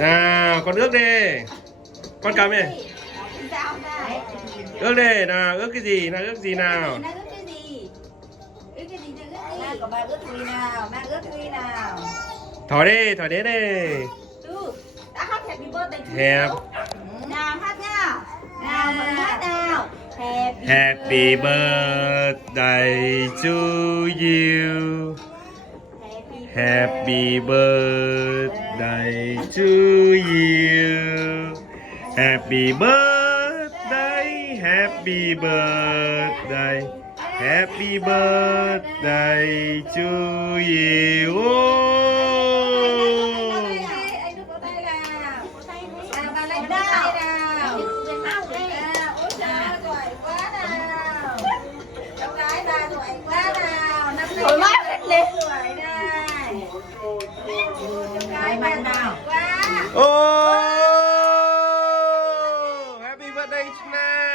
Nào, con ước đi. Con cầm đi. Sao đây? Ước đi, nào, ước cái gì? Nào, ước gì nào? Nó ước cái gì? Ước cái gì? Nó ước Mang gì? của bà ước gì nào? Mang ước gì nào? Thổi đến đi. Tu, đã hát happy birthday to Hẹp. you. Nào hát nào. Nào mọi người hát nào. Happy birthday to you. Happy birthday to you. Happy birthday, happy birthday, happy birthday to you. Anh đưa có tay nào. Có tay đi. Nào, bà lấy Nào. tay nào. Nào đây. Ôi trời, giỏi quá nào. Cháu gái bà giỏi quá nào. Năm Thổi mãi hết lên. giỏi này. Cháu gái bà giỏi quá. Oh, happy birthday tonight.